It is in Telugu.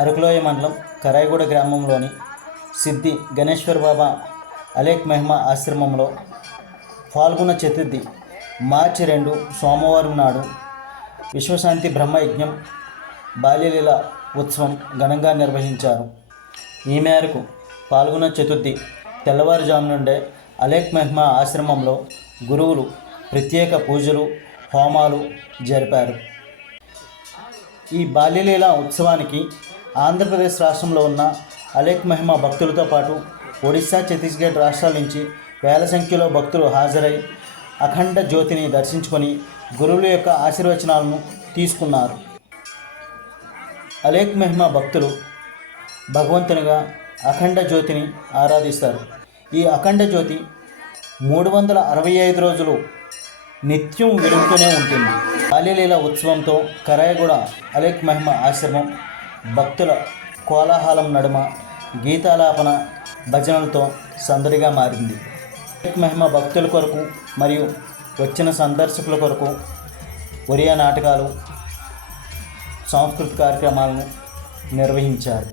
అరకులోయ మండలం కరాయిగూడ గ్రామంలోని సిద్ధి గణేశ్వర్ బాబా అలేక్ మెహ్మా ఆశ్రమంలో ఫాల్గుణ చతుర్థి మార్చి 2 సోమవారం నాడు విశ్వశాంతి బ్రహ్మయజ్ఞం బాల్యలీల ఉత్సవం ఘనంగా నిర్వహించారు. ఈ మేరకు ఫాల్గుణ చతుర్థి తెల్లవారుజాము నుండే అలేక్ మెహ్మా ఆశ్రమంలో గురువులు ప్రత్యేక పూజలు హోమాలు జరిపారు. ఈ బాల్యలీల ఉత్సవానికి ఆంధ్రప్రదేశ్ రాష్ట్రంలో ఉన్న అలేక్ మెహ్మా భక్తులతో పాటు ఒడిశా, ఛత్తీస్గఢ్ రాష్ట్రాల నుంచి వేల సంఖ్యలో భక్తులు హాజరై అఖండ జ్యోతిని దర్శించుకొని గురువుల యొక్క ఆశీర్వచనాలను తీసుకున్నారు. అలేక్ మెహ్మా భక్తులు భగవంతునిగా అఖండ జ్యోతిని ఆరాధిస్తారు. ఈ అఖండ జ్యోతి 365 రోజులు నిత్యం వెలుగుతూనే ఉంటుంది. బాల్యలీల ఉత్సవంతో కరాయిగూడ అలేక్ మెహ్మా ఆశ్రమం భక్తుల కోలాహలం నడుమ గీతాలాపన భజనలతో సందడిగా మారింది. అలేక్ మెహ్మా భక్తుల కొరకు మరియు వచ్చిన సందర్శకుల కొరకు ఒరియా నాటకాలు, సాంస్కృతిక కార్యక్రమాలను నిర్వహించారు.